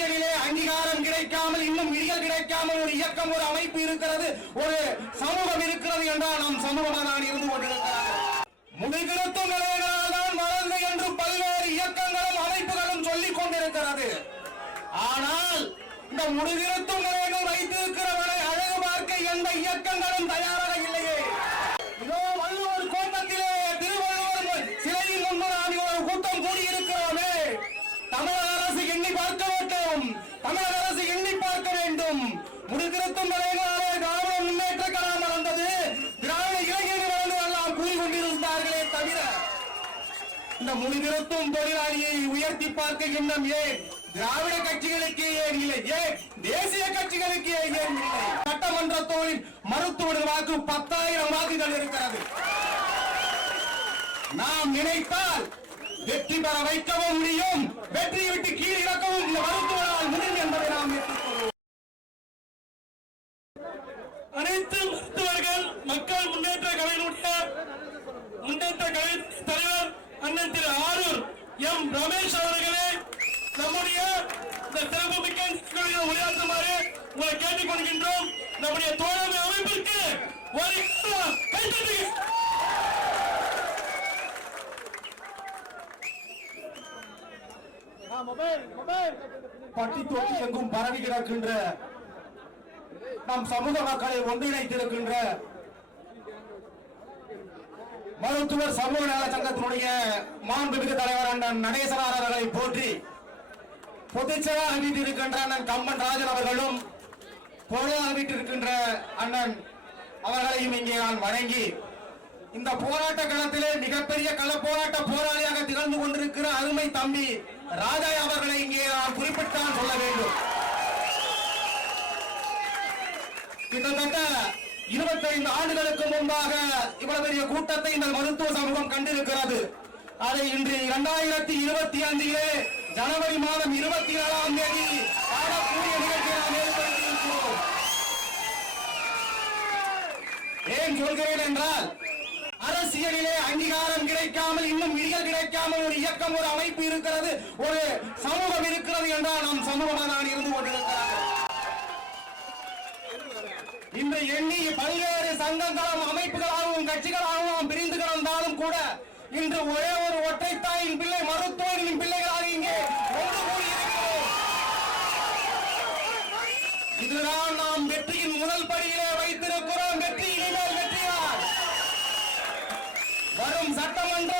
அரசியலிலே அங்கீகாரம் கிடைக்காமல் இன்னும் விடியல் கிடைக்காமல் ஒரு இயக்கம் ஒரு அமைப்பு இருக்கிறது ஒரு சமூகம் இருக்கிறது என்றால் நாம் சமூகமாக தான் இருந்து கொண்டிருக்கிறார்கள். முடிதிருத்தும் நிலைகளால் தான் வளர்ந்து என்று பல்வேறு இயக்கங்களும் அமைப்புகளும் சொல்லிக் கொண்டிருக்கிறது. ஆனால் இந்த முடிதிருத்தும் நிலைகள் வைத்திருக்கிறவரை அழகு பார்க்க எந்த இயக்கங்களும் தயாராக இல்லையே இதோ வள்ளுவர் கோட்டத்திலே திருவள்ளுவர் சிலையின் முன்பு நாம் ஒரு கூட்டம் கூடியிருக்கிறோமே தமிழக அரசு எண்ணி பார்க்க வேண்டும் தமிழக அரசு எண்ணி பார்க்க வேண்டும் முடிதிருத்தும் நிலைகளாலே திராவிட முன்னேற்ற கழகம் வளர்ந்தது. திராவிட இளைஞர்கள் வளர்ந்து எல்லாம் கூறிக்கொண்டிருந்தார்களே தவிர இந்த முடிதிருத்தும் தொழிலாளியை உயர்த்தி பார்க்க எண்ணம் ஏன்? திராவிட கட்சிகளுக்கு ஏன் இல்லை? ஏன்? தேசிய கட்சிகளுக்கு ஏன் இல்லை? சட்டமன்ற தொழில் மருத்துவ வாக்கு பத்தாயிரம் வாக்குகள் இருக்கிறது. நாம் நினைத்தால் வெற்றி பெற வைக்கவும் முடியும். வெற்றியை விட்டு கீழ் இறக்கவும் இந்த மருத்துவரால் முடியும் என்பதை நாம் அனைத்து மருத்துவர்கள் மக்கள் முன்னேற்ற கழகத்தினுடைய முன்னேற்ற கழக தலைவர் அண்ணன் திரு ஆரூர் எம் ரமேஷ் அவர்களே நம்முடைய இந்த சிறப்பு மிக்க உரையாற்றுமாறு உங்களை கேட்டுக் கொள்கின்றோம். நம்முடைய தோழமை அமைப்பிற்கு ஒரு பட்டி தோட்டி எங்கும் பரவி கிடக்கின்ற நம் சமூக மக்களை ஒன்றிணைத்திருக்கின்ற மருத்துவர் சமூக நல சங்கத்தினுடைய மாண்புமிகு தலைவர் அண்ணன் நடேசனார் அவர்களை போற்றி பொதுச்செயலாக வீட்டிருக்கின்ற அண்ணன் கம்பன் ராஜன் அவர்களும் பொருளாக வீட்டிருக்கின்ற அண்ணன் அவர்களையும் இங்கே நான் வணங்கி இந்த போராட்ட களத்திலே மிகப்பெரிய கள போராட்ட போராளியாக திகழ்ந்து கொண்டிருக்கிற அருமை தம்பி ராஜா அவர்களை இங்கே நான் குறிப்பிட்டால் சொல்ல வேண்டும். கிட்டத்தட்ட 25 ஆண்டுகளுக்கு முன்பாக இவ்வளவு பெரிய கூட்டத்தை இந்த மருத்துவ சமூகம் கண்டிருக்கிறது. அதை இன்று இரண்டாயிரத்தி இருபத்தி அஞ்சிலே ஜனவரி மாதம் இருபத்தி ஏழாம் தேதி காணக்கூடிய நிகழ்ச்சியை நாம் ஏற்படுத்தியிருக்கிறோம். ஏன் சொல்கிறேன் என்றால் அரசியலிலே அங்கீகாரம் கிடைக்காமல் இன்னும் விடியல் கிடைக்காமல் ஒரு இயக்கம் ஒரு அமைப்பு இருக்கிறது ஒரு சமூகம் இருக்கிறது என்றால் நாம் சமூகமாக நான் இருந்து கொண்டு இன்று எண்ணி பல்வேறு சங்கங்களும் அமைப்புகளாகவும் கட்சிகளாகவும் பிரிந்து கிடந்தாலும் கூட இன்று ஒரே ஒரு ஒற்றை தாயின் பிள்ளை மருத்துவர்களின் பிள்ளைகளாக இங்கே ஒன்று கூடியிருக்கிறோம் இதுதான் நாம் வெற்றியின் முதல் படியிலே வைத்திருக்கிறோம். வெற்றி இனிமேல் வெற்றியார் வரும் சட்டமன்ற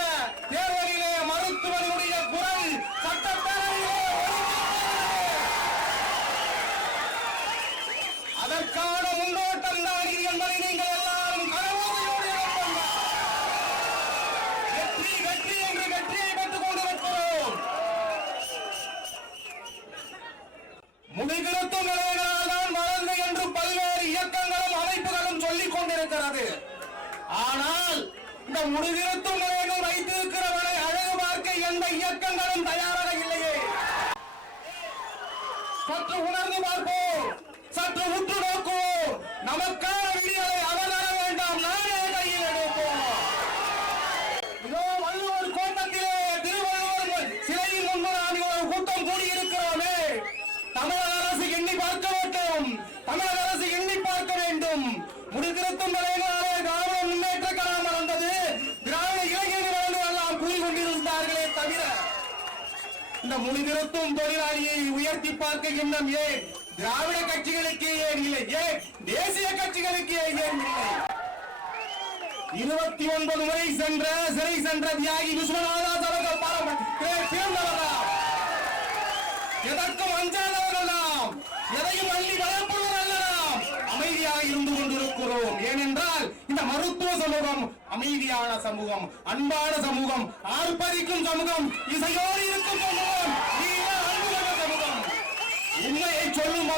தேர்தலிலே மருத்துவர்களுடைய குரல் சட்டப்பேரவையிலே ஒலிக்கிறது. அதற்கான முன்னோட்டம் தான் இது என்பதை நீங்கள் எல்லாரும் கனவோடு நம்புங்கள். வெற்றி வெற்றி என்று வெற்றியை பெற்றுக் கொண்டிருக்கிறோம் முடிதிருத்தும் நிலைகளால் தான் வளர்ந்து என்று பல்வேறு இயக்கங்களும் அமைப்புகளும் சொல்லிக் கொண்டிருக்கிறது ஆனால் இந்த முடிதிருத்தும் வைத்திருக்கிறவரை அழகு பார்க்க எந்த இயக்கங்களும் தயாராக இல்லையே. சற்று உணர்ந்து பார்ப்போம். சற்று உற்று நோக்குவோம். நமக்கான விடியலை அவர் தர வேண்டாம் நானே கையில் எடுப்போம் இதோ வள்ளுவர் கோட்டத்திலே திருவள்ளுவர் சிலையின் முன்பு நாம் ஒரு கூட்டம் கூடியிருக்கிறோமே தமிழக அரசு எண்ணி பார்க்க வேண்டும் தமிழக அரசு எண்ணி பார்க்க வேண்டும் முடித்திருத்தும் நிலைகளாலே திராவிட முன்னேற்ற கழகம் வளர்ந்தது திராவிட இளைஞர்கள் வளர்ந்து எல்லாம் கூறிக்கொண்டிருந்தார்களே தவிர இந்த முடிதிருத்தும் தொழிலாளியை உயர்த்தி பார்க்க எண்ணம் ஏன் திராவிட கட்சிகளுக்கு ஏன் இல்லை? ஏன்? தேசிய கட்சிகளுக்கு ஏன் இல்லை? இருபத்தி ஒன்பது முறை சென்ற சிறை சென்ற தியாகி விஸ்வநாதாஸ் அவர்கள் பாரம் எதற்கும் அஞ்சாதவர்கள் நாம். எதையும் அள்ளி வளர்ப்பவர் அல்ல நாம். அமைதியாக இருந்து கொண்டிருக்கிறோம். ஏனென்றால் இந்த மருத்துவ சமூகம் அமைதியான சமூகம் அன்பான சமூகம் ஆர்ப்பரிக்கும் சமூகம் இசையோடு இருக்கும் சமூகம் நீல அன்பு கொண்ட சமூகம் உண்மையை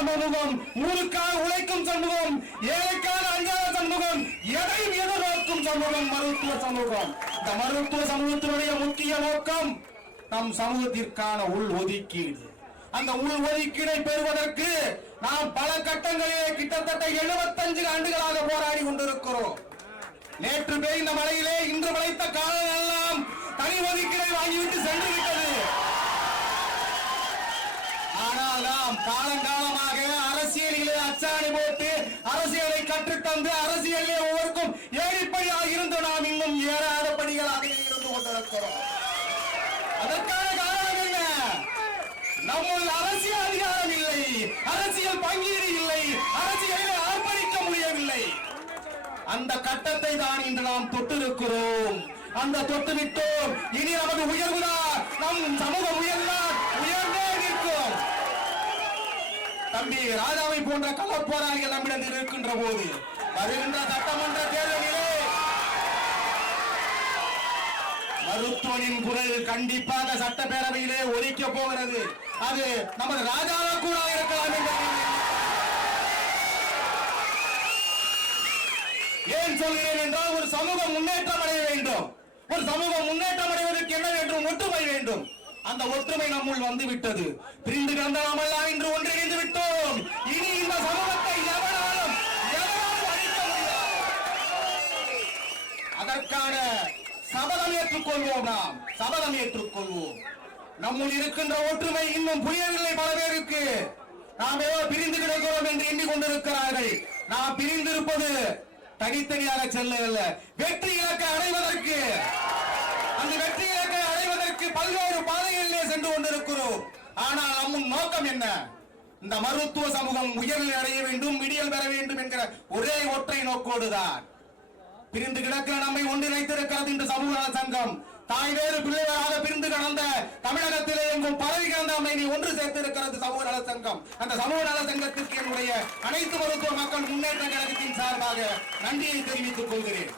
சண்முகம் ஊருக்காக உழைக்கும் சண்முகம் ஏழைக்காக அஞ்சாத சண்முகம் எதையும் எதிர்நோக்கும் சமூகம் மருத்துவ சமூகம் இந்த மருத்துவ சமூகத்தினுடைய முக்கிய நோக்கம் நம் சமூகத்திற்கான உள் ஒதுக்கீடு. அந்த உள் ஒதுக்கீடை பெறுவதற்கு நாம் பல கட்டங்களிலே கிட்டத்தட்ட 75 ஆண்டுகளாக போராடி கொண்டிருக்கிறோம். நேற்று பெய்த மழையிலே இன்று மழைத்த காலம் எல்லாம் தனி ஒதுக்கீடை வாங்கிவிட்டு சென்று விட்டது ஆனால் நாம் காலங்காலமாக அச்சாணி போட்டு அரசியலை கற்றுத்தந்து அரசியலே ஒவ்வொருக்கும் ஏழிப்படியாக இருந்து நாம் இன்னும் ஏறாத படிகளாக இருந்து கொண்டிருக்கிறோம். அதற்கான காரணம் என்ன? நம்முள் அரசியல் அதிகாரம் இல்லை அரசியல் பங்கீடு இல்லை அரசியலை அர்ப்பணிக்க முடியவில்லை. அந்த கட்டத்தை தான் இன்று நாம் தொட்டிருக்கிறோம். அந்த தொட்டு விட்டோம். இனி நமது உயர்வுதான். நம் சமூக உயர்ந்தான் உயர்ந்தே நிற்கும். தம்பி ராஜாவை போன்ற களப்போராளிகள் நம்மிடத்தில் இருக்கின்ற போது வருகின்ற சட்டமன்ற தேர்தலிலே மருத்துவனின் குரல் கண்டிப்பாக சட்டப்பேரவையிலே ஒலிக்க போகிறது. அது நமது ராஜாவை கூட இருக்கலாம் ஏன் சொல்கிறேன் என்றால் ஒரு சமூகம் முன்னேற்றம் அடைய வேண்டும். ஒரு சமூகம் முன்னேற்றம் அடைவதற்கு என்ன வேண்டும்? ஒற்றுமை வேண்டும். அந்த ஒற்றுமை நம்முள் வந்து விட்டது பிரிந்து கிடந்த நாமெல்லாம் இன்று ஒன்றிணைந்து விட்டோம். இனி இந்த சமூகத்தை எவராலும் அதற்கான சபதம் ஏற்றுக்கொள்வோம் நாம். சபதம் ஏற்றுக்கொள்வோம். நம்முள் இருக்கின்ற ஒற்றுமை இன்னும் புரியவில்லை பல பேருக்கு. நாம் ஏதோ பிரிந்து கிடைக்கிறோம் என்று எண்ணிக்கொண்டிருக்கிறார்கள். நாம் பிரிந்திருப்பது தனித்தனியாக செல்ல வெற்றி இலக்கை அடைவதற்கு. அந்த வெற்றி இலக்கை அடைவதற்கு பல்வேறு பாதைகளிலே சென்று கொண்டிருக்கிறோம். ஆனால் நம் நோக்கம் என்ன? இந்த மருத்துவ சமூகம் உயர்நிலை அடைய வேண்டும் விடியல் பெற வேண்டும் என்கிற ஒரே ஒற்றை நோக்கோடுதான். பிரிந்து கிடக்கிற நம்மை ஒன்றிணைத்திருக்கிறது இந்த சமூக சங்கம். தாய் வேறு பிள்ளைகளாக பிரிந்து கடந்த தமிழகத்திலே எங்கும் பரவி கிடந்த அம்மை நீ ஒன்று சேர்த்திருக்கிறது சமூக நல சங்கம். அந்த சமூக நல சங்கத்திற்கு என்னுடைய அனைத்து மருத்துவ மக்கள் முன்னேற்ற கழகத்தின் சார்பாக நன்றியை தெரிவித்துக் கொள்கிறேன்.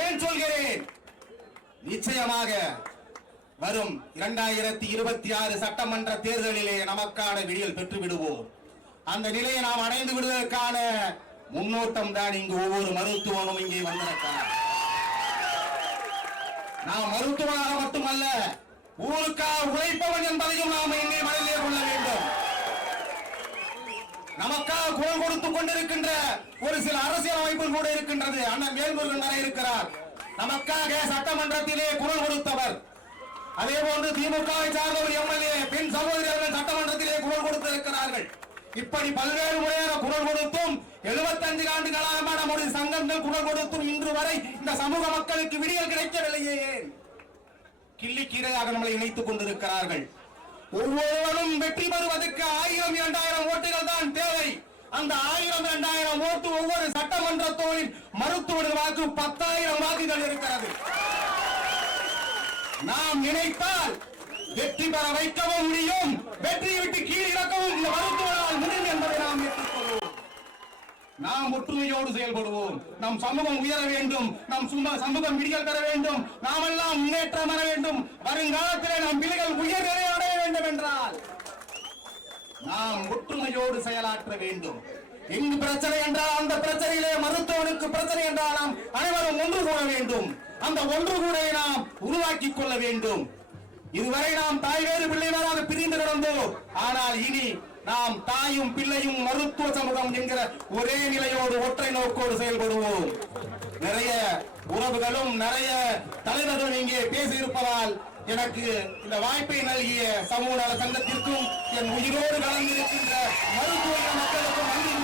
ஏன் சொல்கிறேன்? நிச்சயமாக வரும் இரண்டாயிரத்தி இருபத்தி ஆறு சட்டமன்ற தேர்தலிலே நமக்கான விடியல் பெற்று விடுவோம் அந்த நிலையை நாம் அடைந்து விடுவதற்கான முன்னோட்டம் தான் இங்கு ஒவ்வொரு மருத்துவனும் இங்கே வந்திருக்கிறார் நாம் மருத்துவனாக மட்டுமல்ல ஊருக்காக உழைப்பவன் என்பதையும் நாம் இங்கே மனதில் கொள்ள வேண்டும். நமக்காக குரல் கொடுத்துக் கொண்டிருக்கின்ற ஒரு சில அரசியல் அமைப்புகள் கூட இருக்கின்றது. அண்ணன் வேல்முருகன் வரை இருக்கிறார். நமக்காக சட்டமன்றத்திலே குரல் கொடுத்தவர். அதே போன்று திமுகவை சார்ந்த ஒரு எம்எல்ஏ பெண் சகோதரர்கள் சட்டமன்றத்திலே குரல் கொடுத்திருக்கிறார்கள். இப்படி பல்வேறு முறையாக குரல் கொடுத்தும் 75 ஆண்டுகளாக நம்முடைய சங்கங்கள் குரல் கொடுத்தும் இன்று வரை இந்த சமூக மக்களுக்கு விடியல் கிடைக்கவில்லையே. கிள்ளி கிள்ளிக்கீரையாக நம்மளை இணைத்துக் கொண்டிருக்கிறார்கள். ஒவ்வொருவரும் வெற்றி பெறுவதற்கு ஆயிரம் இரண்டாயிரம் ஓட்டுகள் தான் தேவை. அந்த ஆயிரம் இரண்டாயிரம் ஓட்டு ஒவ்வொரு சட்டமன்றத்தோரின் மருத்துவர்கள் வாக்கு பத்தாயிரம் வாக்குகள் இருக்கிறது. நாம் நினைத்தால் வெற்றி பெற வைக்கவும் முடியும் வெற்றியை விட்டு கீழ் இறக்கவும் இந்த மருத்துவரால் முடியும் என்பதை நாம் ஏற்றுக்கொள்வோம். நாம் ஒற்றுமையோடு செயல்படுவோம். நம் சமூகம் உயர வேண்டும் நம் சமூகம் விடியல் பெற வேண்டும் நாமெல்லாம் முன்னேற்றம் பெற வேண்டும். வருங்காலத்திலே நம் பிள்ளைகள் உயர் நிலை வேண்டும் என்றால் நாம் ஒற்றுமையோடு செயலாற்ற வேண்டும். இங்கு பிரச்சனை என்றால் அந்த பிரச்சனையிலே மருத்துவனுக்கு பிரச்சனை என்றால் நாம் அனைவரும் ஒன்று கூட வேண்டும். அந்த ஒன்று கூடை நாம் உருவாக்கிக் கொள்ள வேண்டும். இதுவரை நாம் தாய் வேறு பிள்ளைகளாக பிரிந்து கிடந்தோம் ஆனால் இனி நாம் தாயும் பிள்ளையும் மருத்துவ சமூகம் என்கிற ஒரே நிலையோடு ஒற்றை நோக்கோடு செயல்படுவோம். நிறைய உறவுகளும் நிறைய தலைவர்களும் இங்கே பேசியிருப்பதால் எனக்கு இந்த வாய்ப்பை நல்கிய சமூக நல சங்கத்திற்கும் என் உயிரோடு கலந்திருக்கின்ற மருத்துவ மக்களுக்கும் நன்றி